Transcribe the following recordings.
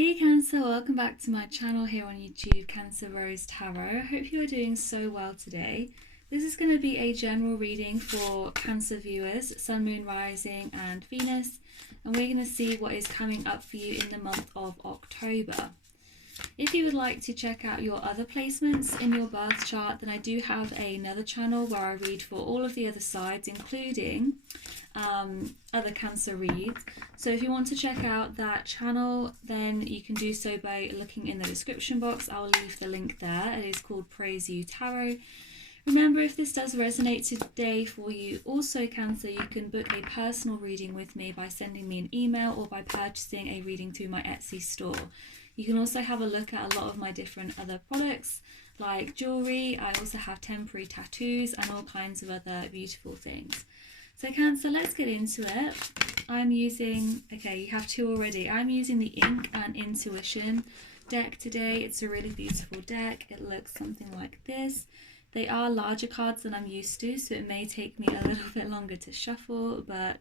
Hey Cancer, welcome back to my channel here on YouTube, Cancer Rose Tarot. I hope you are doing so well today. This is going to be a general reading for Cancer viewers, Sun, Moon, Rising and Venus. And we're going to see what is coming up for you in the month of October. If you would like to check out your other placements in your birth chart, then I do have another channel where I read for all of the other sides, including other Cancer reads. So if you want to check out that channel, then you can do so by looking in the description box. I'll leave the link there. It is called Praise You Tarot. Remember, if this does resonate today for you, also Cancer, you can book a personal reading with me by sending me an email or by purchasing a reading through my Etsy store. You can also have a look at a lot of my different other products like jewellery. I also have temporary tattoos and all kinds of other beautiful things. So Cancer, let's get into it. I'm using, you have two already. I'm using the Ink and Intuition deck today. It's a really beautiful deck. It looks something like this. They are larger cards than I'm used to, so it may take me a little bit longer to shuffle, but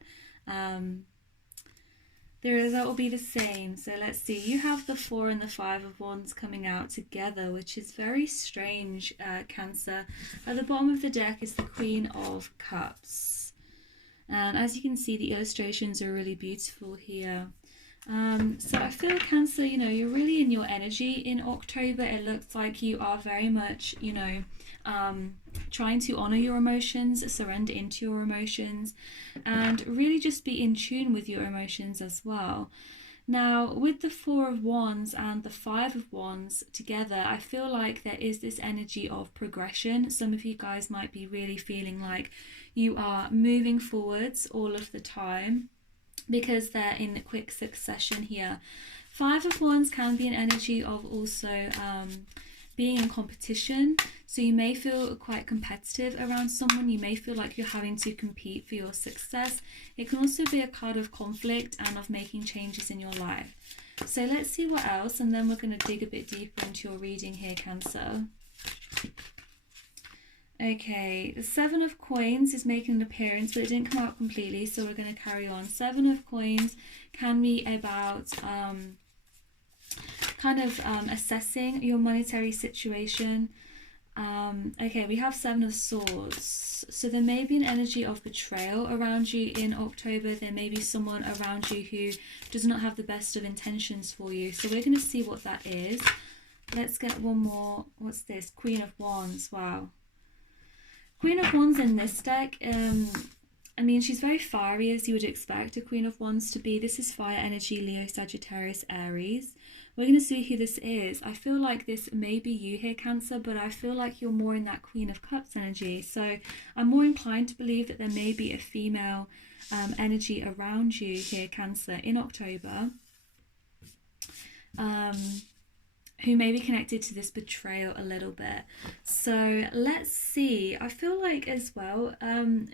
the result will be the same. So let's see, you have the 4 and the 5 of Wands coming out together, which is very strange, Cancer. At the bottom of the deck is the Queen of Cups. And as you can see, the illustrations are really beautiful here. So I feel Cancer, you're really in your energy in October. It looks like you are very much, trying to honor your emotions, surrender into your emotions, and really just be in tune with your emotions as well. Now, with the 4 of Wands and the 5 of Wands together, I feel like there is this energy of progression. Some of you guys might be really feeling like you are moving forwards all of the time, because they're in quick succession here. 5 of Wands can be an energy of also being in competition. So you may feel quite competitive around someone. You may feel like you're having to compete for your success. It can also be a card of conflict and of making changes in your life. So let's see what else, and then we're going to dig a bit deeper into your reading here, Cancer. Okay, the 7 of Coins is making an appearance, but it didn't come out completely, so we're going to carry on. 7 of Coins can be about assessing your monetary situation. Okay, we have 7 of Swords. So there may be an energy of betrayal around you in October. There may be someone around you who does not have the best of intentions for you. So we're going to see what that is. Let's get one more. What's this? Queen of Wands. Wow. Queen of Wands in this deck, she's very fiery, as you would expect a Queen of Wands to be. This is fire energy, Leo, Sagittarius, Aries. We're going to see who this is. I feel like this may be you here, Cancer, but I feel like you're more in that Queen of Cups energy. So I'm more inclined to believe that there may be a female energy around you here, Cancer, in October. Who may be connected to this betrayal a little bit. So let's see. I feel like as well,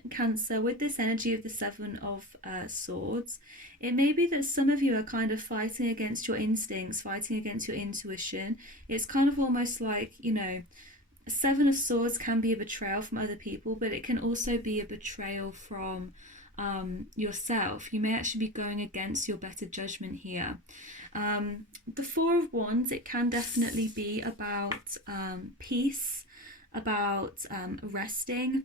Cancer, with this energy of the 7 of Swords, it may be that some of you are kind of fighting against your instincts, fighting against your intuition. It's kind of almost like, 7 of Swords can be a betrayal from other people, but it can also be a betrayal from yourself. You may actually be going against your better judgment here. The 4 of Wands, it can definitely be about peace, about resting.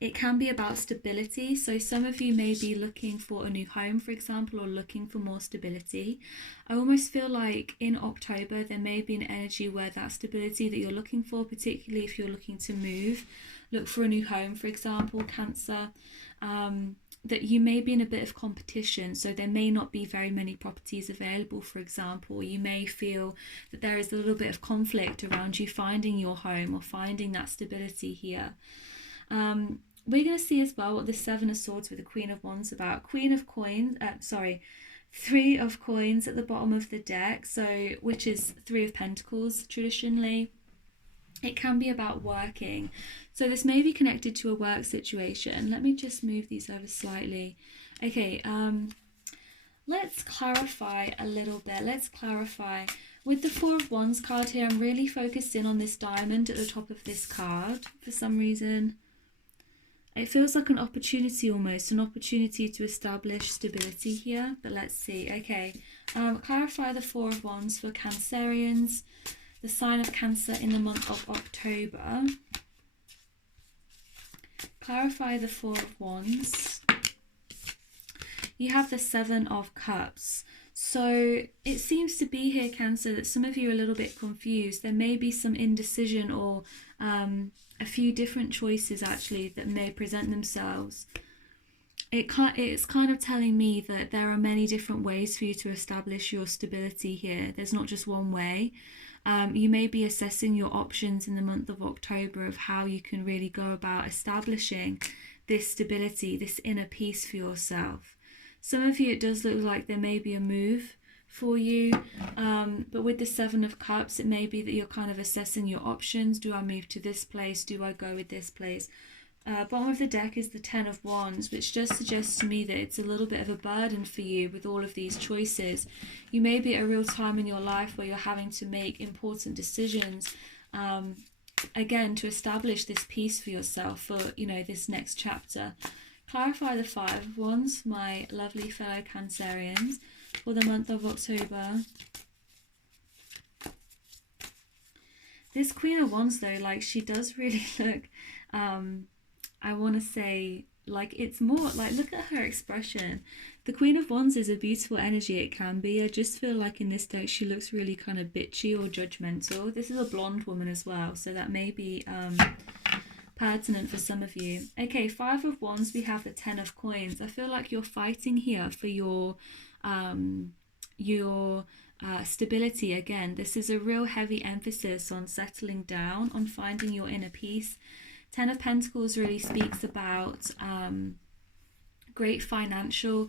It can be about stability. So some of you may be looking for a new home, for example, or looking for more stability. I almost feel like in October there may be an energy where that stability that you're looking for, particularly if you're looking to move, look for a new home, for example, Cancer, that you may be in a bit of competition. So there may not be very many properties available, for example. You may feel that there is a little bit of conflict around you finding your home or finding that stability here. We're going to see as well what the 7 of Swords with the Queen of Wands about. 3 of Coins at the bottom of the deck, so which is 3 of Pentacles traditionally. It can be about working. So this may be connected to a work situation. Let me just move these over slightly. Okay, let's clarify a little bit. Let's clarify. With the 4 of Wands card here, I'm really focused in on this diamond at the top of this card for some reason. It feels like an opportunity almost, an opportunity to establish stability here. But let's see. Okay, clarify the Four of Wands for Cancerians, the sign of Cancer in the month of October. Clarify the Four of Wands. You have the Seven of Cups. So it seems to be here, Cancer, that some of you are a little bit confused. There may be some indecision or a few different choices actually that may present themselves. It's kind of telling me that there are many different ways for you to establish your stability here. There's not just one way. You may be assessing your options in the month of October of how you can really go about establishing this stability, this inner peace for yourself. Some of you, it does look like there may be a move for you, but with the Seven of Cups, it may be that you're kind of assessing your options. Do I move to this place? Do I go with this place? Bottom of the deck is the Ten of Wands, which just suggests to me that it's a little bit of a burden for you with all of these choices. You may be at a real time in your life where you're having to make important decisions, again, to establish this peace for yourself for, this next chapter. Clarify the Five of Wands, my lovely fellow Cancerians, for the month of October. This Queen of Wands, though, like, she does really look, I want to say, like, it's more, like, look at her expression. The Queen of Wands is a beautiful energy, it can be. I just feel like in this deck she looks really kind of bitchy or judgmental. This is a blonde woman as well, so that may be pertinent for some of you. Okay, Five of Wands, we have the Ten of Coins. I feel like you're fighting here for your stability. Again, this is a real heavy emphasis on settling down, on finding your inner peace. Ten of Pentacles really speaks about great financial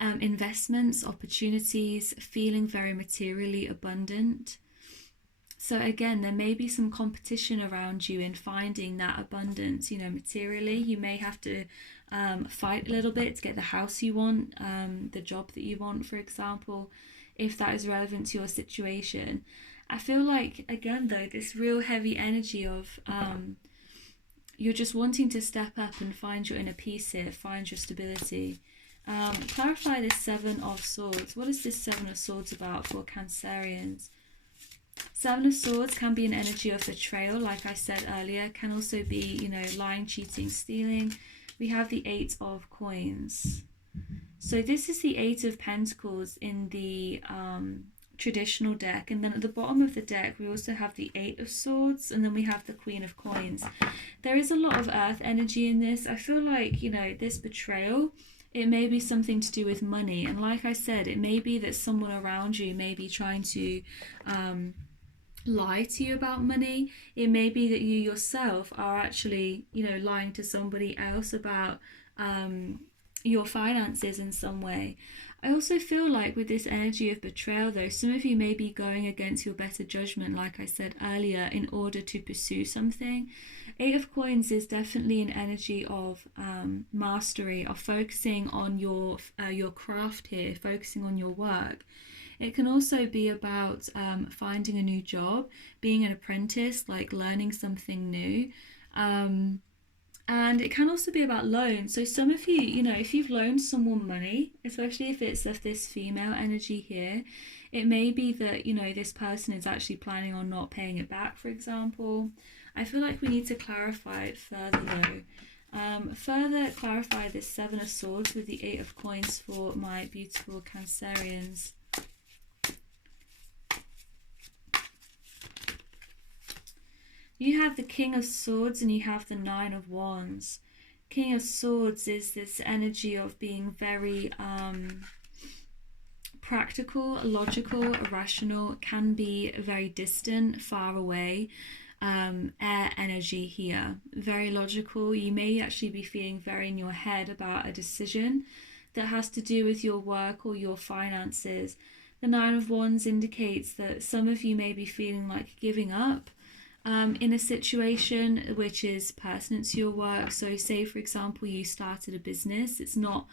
investments, opportunities, feeling very materially abundant. So again, there may be some competition around you in finding that abundance, materially. You may have to fight a little bit to get the house you want, the job that you want, for example, if that is relevant to your situation. I feel like, again, though, this real heavy energy of you're just wanting to step up and find your inner peace here, find your stability. Clarify this Seven of Swords. What is this Seven of Swords about for Cancerians? Seven of Swords can be an energy of betrayal, like I said earlier. Can also be, lying, cheating, stealing. We have the Eight of Coins. So this is the Eight of Pentacles in the traditional deck. And then at the bottom of the deck, we also have the Eight of Swords. And then we have the Queen of Coins. There is a lot of earth energy in this. I feel like, this betrayal, it may be something to do with money. And like I said, it may be that someone around you may be trying to lie to you about money. It may be that you yourself are actually, lying to somebody else about your finances in some way. I also feel like with this energy of betrayal, though, some of you may be going against your better judgment, like I said earlier, in order to pursue something. Eight of Coins is definitely an energy of mastery, of focusing on your craft here, focusing on your work. It can also be about finding a new job, being an apprentice, like learning something new. And it can also be about loans. So some of you, if you've loaned someone money, especially if it's of this female energy here, it may be that, this person is actually planning on not paying it back, for example. I feel like we need to clarify it further, though. Further clarify this Seven of Swords with the Eight of Coins for my beautiful Cancerians. You have the King of Swords and you have the Nine of Wands. King of Swords is this energy of being very practical, logical, irrational, can be very distant, far away. Air energy here, very logical. You may actually be feeling very in your head about a decision that has to do with your work or your finances. The Nine of Wands indicates that some of you may be feeling like giving up in a situation which is pertinent to your work. So say, for example, you started a business, it's not,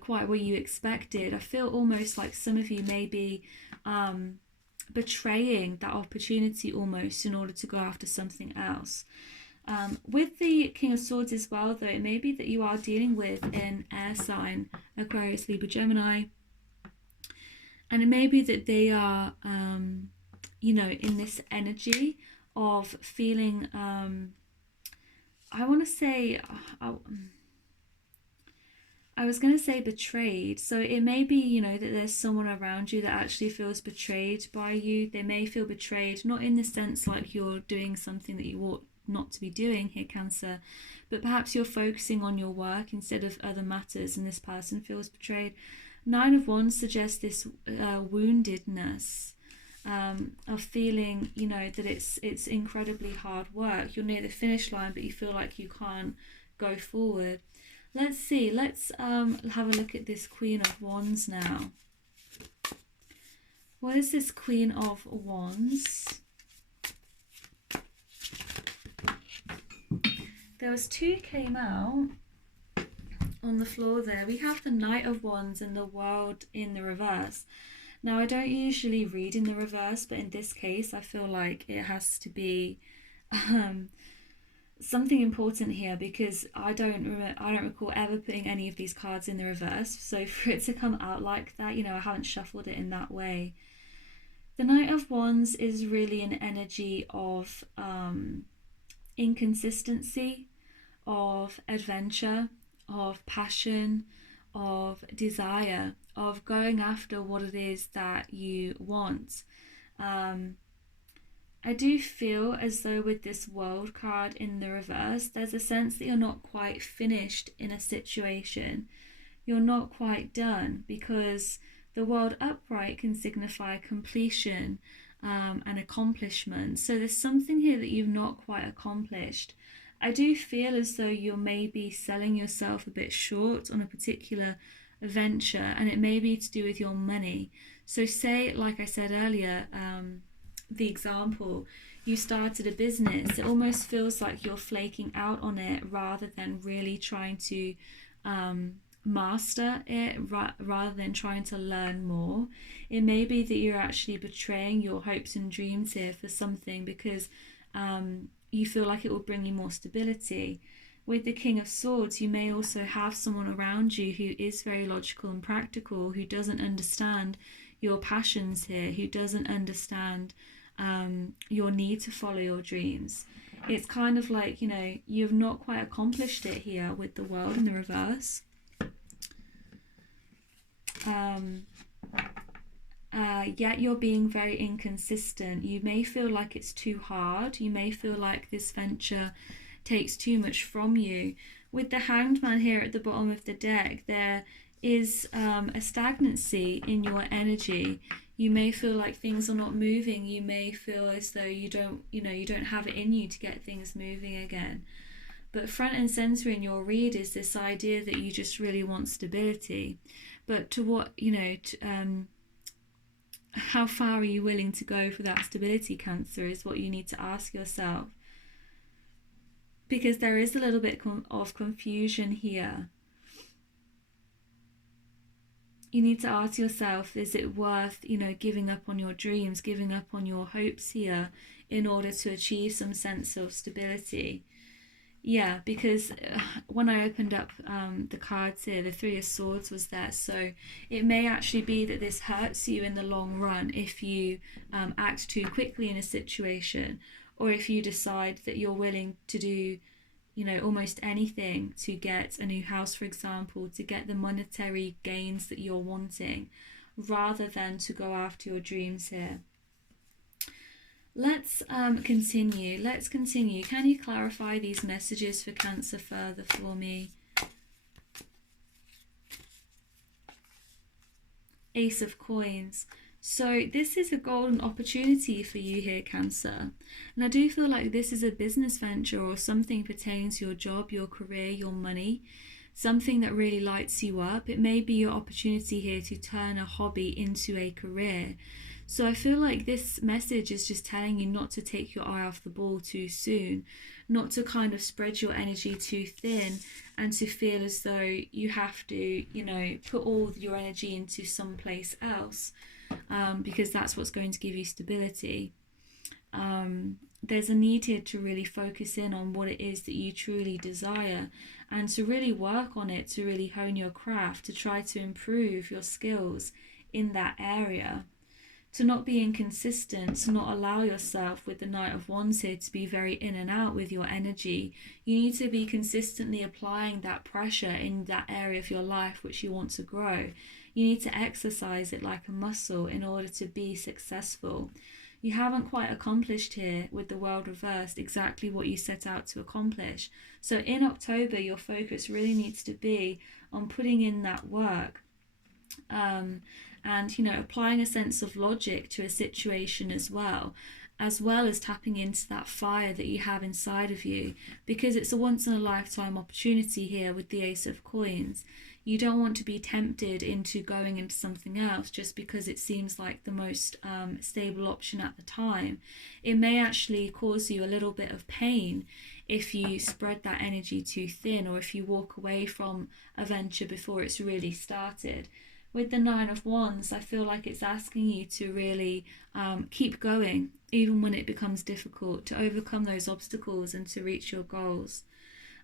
quite what you expected. I feel almost like some of you may be betraying that opportunity almost in order to go after something else. With the King of Swords as well, though, it may be that you are dealing with an air sign, Aquarius, Libra, Gemini, and it may be that they are, in this energy of feeling, I want to say, I was going to say betrayed. So it may be, that there's someone around you that actually feels betrayed by you. They may feel betrayed, not in the sense like you're doing something that you ought not to be doing here, Cancer, but perhaps you're focusing on your work instead of other matters and this person feels betrayed. Nine of Wands suggests this woundedness, of feeling, that it's incredibly hard work. You're near the finish line, but you feel like you can't go forward. Let's see. Let's have a look at this Queen of Wands now. What is this Queen of Wands? There was two came out on the floor there. We have the Knight of Wands and the World in the reverse. Now, I don't usually read in the reverse, but in this case, I feel like it has to be something important here, because I don't recall ever putting any of these cards in the reverse. So for it to come out like that, I haven't shuffled it in that way. The Knight of Wands is really an energy of inconsistency, of adventure, of passion, of desire, of going after what it is that you want. I do feel as though with this World card in the reverse, there's a sense that you're not quite finished in a situation. You're not quite done, because the World upright can signify completion and accomplishment. So there's something here that you've not quite accomplished. I do feel as though you're maybe selling yourself a bit short on a particular venture, and it may be to do with your money. So say, like I said earlier, the example, you started a business, it almost feels like you're flaking out on it rather than really trying to master it, rather than trying to learn more. It may be that you're actually betraying your hopes and dreams here for something, because you feel like it will bring you more stability. With the King of Swords, you may also have someone around you who is very logical and practical, who doesn't understand your passions here, who doesn't understand your need to follow your dreams. It's kind of like, you've not quite accomplished it here with the World in the reverse. Yet you're being very inconsistent. You may feel like it's too hard. You may feel like this venture takes too much from you. With the Hanged Man here at the bottom of the deck, there is a stagnancy in your energy. You may feel like things are not moving. You may feel as though you don't have it in you to get things moving again. But front and center in your read is this idea that you just really want stability. But to what, how far are you willing to go for that stability, Cancer, is what you need to ask yourself. Because there is a little bit of confusion here. You need to ask yourself, is it worth, giving up on your dreams, giving up on your hopes here in order to achieve some sense of stability? Yeah, because when I opened up the cards here, the Three of Swords was there. So it may actually be that this hurts you in the long run if you act too quickly in a situation, or if you decide that you're willing to do almost anything to get a new house, for example, to get the monetary gains that you're wanting, rather than to go after your dreams here. Let's continue. Let's continue. Can you clarify these messages for Cancer further for me? Ace of Coins. So this is a golden opportunity for you here, Cancer. And I do feel like this is a business venture or something pertaining to your job, your career, your money, something that really lights you up. It may be your opportunity here to turn a hobby into a career. So I feel like this message is just telling you not to take your eye off the ball too soon, not to kind of spread your energy too thin and to feel as though you have to, put all your energy into someplace else, because that's what's going to give you stability. there's a need here to really focus in on what it is that you truly desire, and to really work on it, to really hone your craft, to try to improve your skills in that area. To not be inconsistent, to not allow yourself with the Knight of Wands here to be very in and out with your energy. You need to be consistently applying that pressure in that area of your life which you want to grow. You need to exercise it like a muscle in order to be successful. You haven't quite accomplished here with the World reversed exactly what you set out to accomplish. So in October, your focus really needs to be on putting in that work. And applying a sense of logic to a situation as well as tapping into that fire that you have inside of you, because it's a once in a lifetime opportunity here with the Ace of Coins. You don't want to be tempted into going into something else just because it seems like the most stable option at the time. It may actually cause you a little bit of pain if you spread that energy too thin, or if you walk away from a venture before it's really started. With the Nine of Wands, I feel like it's asking you to really keep going, even when it becomes difficult, to overcome those obstacles and to reach your goals.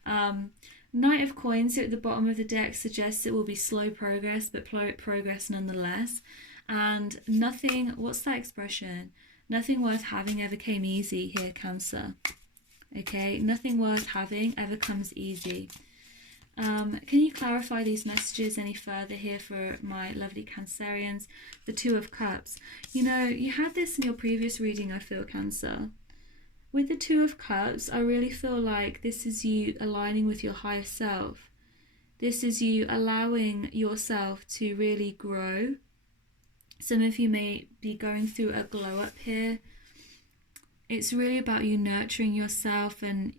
Knight of Coins here at the bottom of the deck suggests it will be slow progress, but progress nonetheless. And nothing, what's that expression? Nothing worth having ever came easy here, Cancer. Okay, nothing worth having ever comes easy. Can you clarify these messages any further here for my lovely Cancerians? The Two of Cups. You had this in your previous reading, I feel, Cancer. With the Two of Cups, I really feel like this is you aligning with your higher self. This is you allowing yourself to really grow. Some of you may be going through a glow up here. It's really about you nurturing yourself and,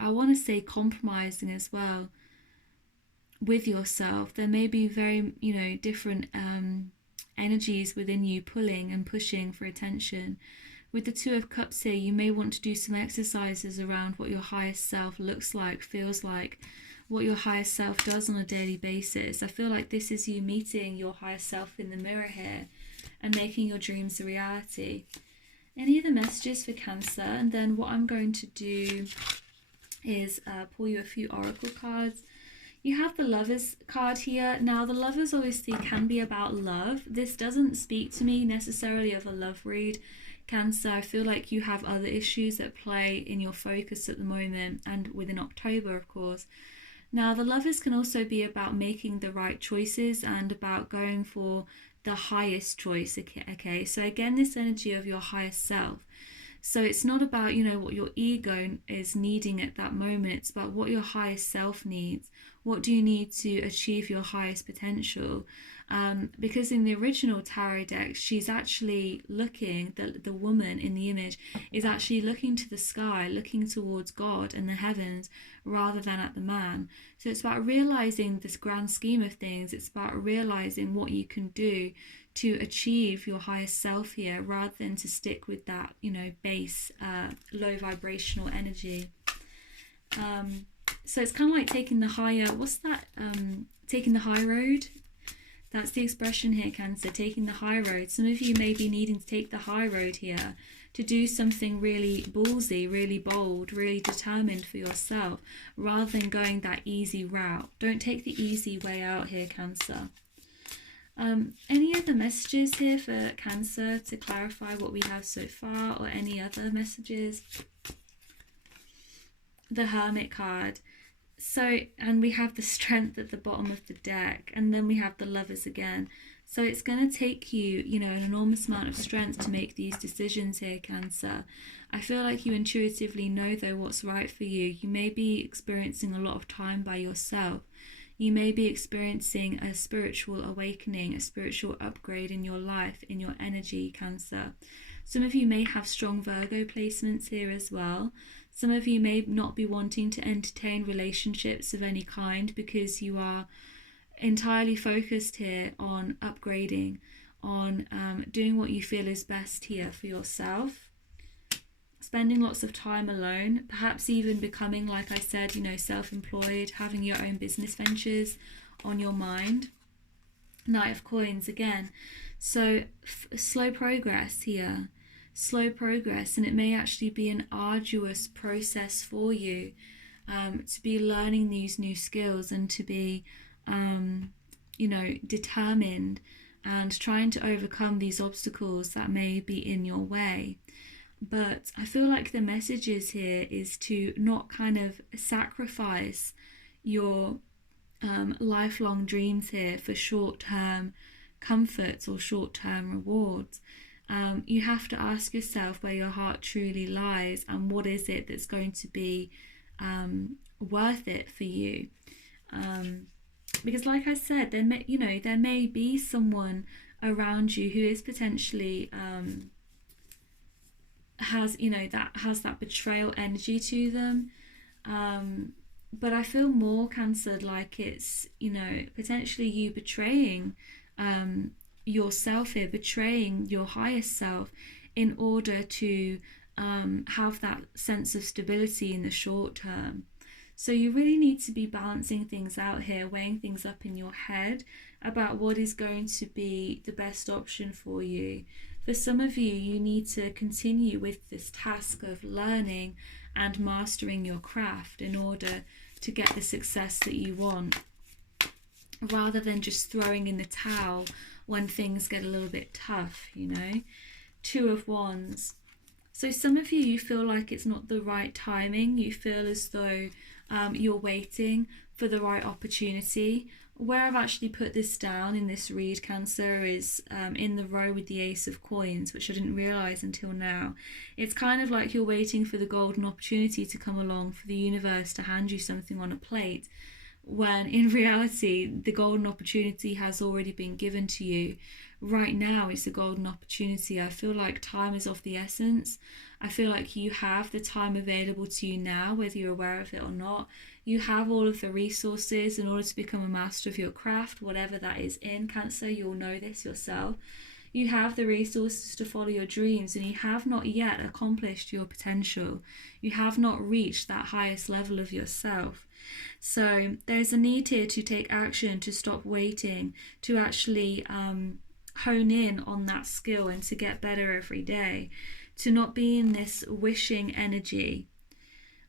I want to say compromising as well with yourself. There may be very, different energies within you pulling and pushing for attention. With the Two of Cups here, you may want to do some exercises around what your highest self looks like, feels like, what your highest self does on a daily basis. I feel like this is you meeting your higher self in the mirror here and making your dreams a reality. Any other messages for Cancer? And then what I'm going to do is pull you a few oracle cards. You have the Lovers card here. Now, the Lovers obviously can be about love. This doesn't speak to me necessarily of a love read, Cancer. I feel like you have other issues at play in your focus at the moment, and within October, of course. Now, the Lovers can also be about making the right choices and about going for the highest choice, okay? So again, this energy of your highest self. So it's not about, what your ego is needing at that moment. It's about what your highest self needs. What do you need to achieve your highest potential? Because in the original tarot deck, she's actually looking, the woman in the image is actually looking to the sky, looking towards God and the heavens rather than at the man. So it's about realizing this grand scheme of things. It's about realizing what you can do to achieve your highest self here, rather than to stick with that, base, low vibrational energy. So it's kind of like taking the higher, taking the high road. That's the expression here, Cancer, taking the high road. Some of you may be needing to take the high road here to do something really ballsy, really bold, really determined for yourself, rather than going that easy route. Don't take the easy way out here, Cancer. Any other messages here for Cancer to clarify what we have so far, or any other messages? The Hermit card. So, and we have the Strength at the bottom of the deck, and then we have the Lovers again. So it's going to take you, an enormous amount of strength to make these decisions here, Cancer. I feel like you intuitively know, though, what's right for you. You may be experiencing a lot of time by yourself. You may be experiencing a spiritual awakening, a spiritual upgrade in your life, in your energy, Cancer. Some of you may have strong Virgo placements here as well. Some of you may not be wanting to entertain relationships of any kind because you are entirely focused here on upgrading, on doing what you feel is best here for yourself. Spending lots of time alone, perhaps even becoming, like I said, self-employed, having your own business ventures on your mind. Knight of Coins again. So slow progress here. slow progress, and it may actually be an arduous process for you, to be learning these new skills and to be determined and trying to overcome these obstacles that may be in your way. But I feel like the message is here is to not kind of sacrifice your lifelong dreams here for short-term comforts or short-term rewards. You have to ask yourself where your heart truly lies and what is it that's going to be worth it for you. Because like I said, there may be someone around you who is potentially has that betrayal energy to them. But I feel more, Cancer, like it's potentially you betraying yourself here, betraying your highest self in order to have that sense of stability in the short term. So you really need to be balancing things out here, weighing things up in your head about what is going to be the best option for you. For some of you, you need to continue with this task of learning and mastering your craft in order to get the success that you want, rather than just throwing in the towel when things get a little bit tough, Two of Wands. So some of you feel like it's not the right timing. You feel as though you're waiting for the right opportunity. Where I've actually put this down in this read, Cancer, is in the row with the Ace of Coins, which I didn't realise until now. It's kind of like you're waiting for the golden opportunity to come along, for the universe to hand you something on a plate, when in reality the golden opportunity has already been given to you. Right now it's a golden opportunity. I feel like time is of the essence. I feel like you have the time available to you now, whether you're aware of it or not. You have all of the resources in order to become a master of your craft, whatever that is in, Cancer. You'll know this yourself. You have the resources to follow your dreams, and you have not yet accomplished your potential. You have not reached that highest level of yourself. So there's a need here to take action, to stop waiting, to actually hone in on that skill and to get better every day, to not be in this wishing energy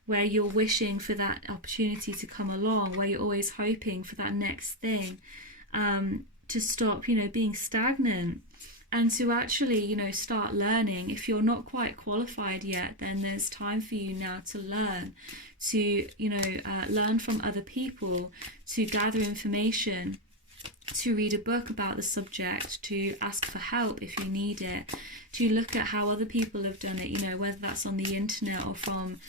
where you're wishing for that opportunity to come along, where you're always hoping for that next thing, to stop being stagnant, and to actually start learning. If you're not quite qualified yet, then there's time for you now to learn, to learn from other people, to gather information, to read a book about the subject, to ask for help if you need it, to look at how other people have done it, whether that's on the internet or from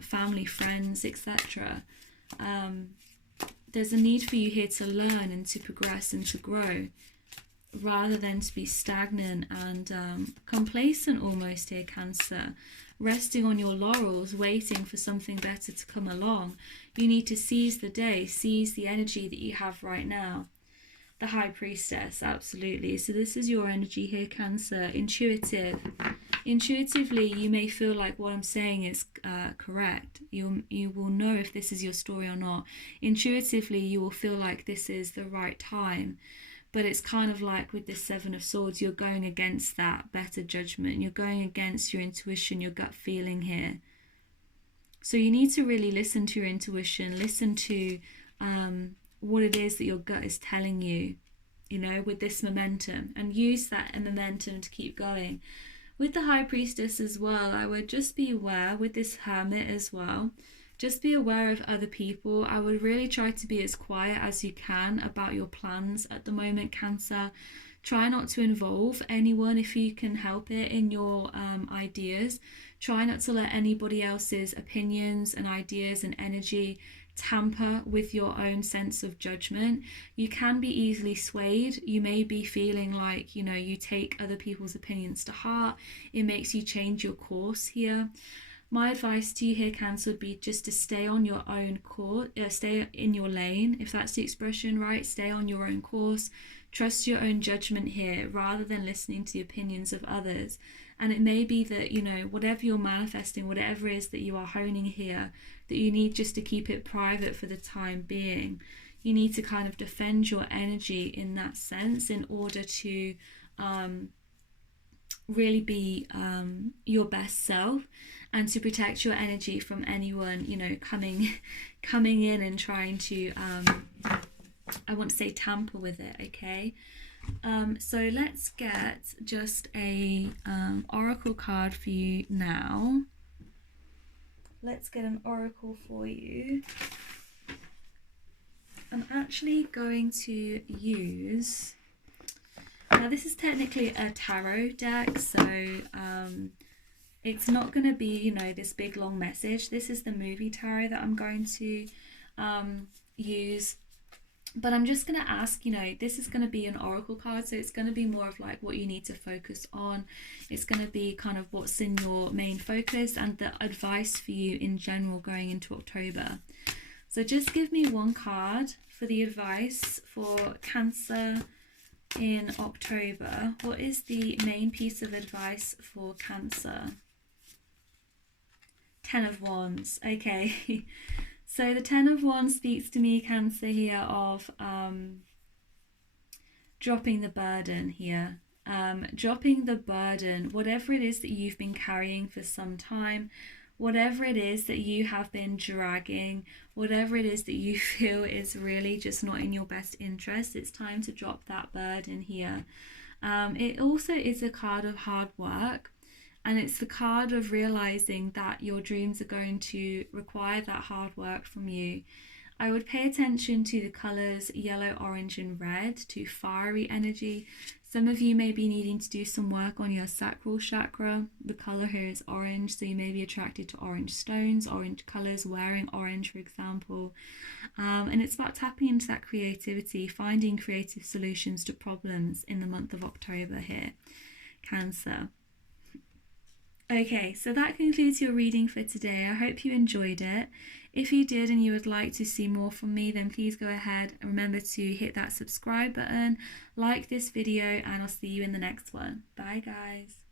family, friends, etc. There's a need for you here to learn and to progress and to grow, rather than to be stagnant and complacent almost here, Cancer, resting on your laurels, waiting for something better to come along. You need to seize the day, seize the energy that you have right now. The High Priestess, absolutely. So this is your energy here, Cancer. Intuitive. Intuitively, you may feel like what I'm saying is correct. You will know if this is your story or not. Intuitively, you will feel like this is the right time. But it's kind of like with this Seven of Swords, you're going against that better judgment. You're going against your intuition, your gut feeling here. So you need to really listen to your intuition, listen to what it is that your gut is telling you, with this momentum, and use that momentum to keep going. With the High Priestess as well, I would just be aware with this Hermit as well. Just be aware of other people. I would really try to be as quiet as you can about your plans at the moment, Cancer. Try not to involve anyone if you can help it in your ideas. Try not to let anybody else's opinions and ideas and energy tamper with your own sense of judgment. You can be easily swayed. You may be feeling like, you take other people's opinions to heart. It makes you change your course here. My advice to you here, Cancer, would be just to stay on your own course, stay in your lane, if that's the expression, right? Stay on your own course. Trust your own judgment here, rather than listening to the opinions of others. And it may be that, whatever you're manifesting, whatever it is that you are honing here, that you need just to keep it private for the time being. You need to kind of defend your energy in that sense in order to really be your best self, and to protect your energy from anyone, you know, coming in and trying to I want to say tamper with it. Okay, so let's get just a oracle card for you now. Let's get an oracle for you. I'm actually going to use, now this is technically a tarot deck, so it's not going to be, you know, this big long message. This is the movie tarot that I'm going to use. But I'm just going to ask, you know, this is going to be an oracle card, so it's going to be more of like what you need to focus on. It's going to be kind of what's in your main focus and the advice for you in general going into October. So just give me one card for the advice for Cancer in October. What is the main piece of advice for Cancer? 10 of Wands. Okay. So the 10 of Wands speaks to me, Cancer, here of dropping the burden here. Dropping the burden, whatever it is that you've been carrying for some time, whatever it is that you have been dragging, whatever it is that you feel is really just not in your best interest, it's time to drop that burden here. It also is a card of hard work, and it's the card of realizing that your dreams are going to require that hard work from you. I would pay attention to the colors yellow, orange, and red, to fiery energy. Some of you may be needing to do some work on your sacral chakra. The color here is orange, so you may be attracted to orange stones, orange colors, wearing orange, for example. And it's about tapping into that creativity, finding creative solutions to problems in the month of October here, Cancer. Okay, so that concludes your reading for today. I hope you enjoyed it. If you did and you would like to see more from me, then please go ahead and remember to hit that subscribe button, like this video, and I'll see you in the next one. Bye guys.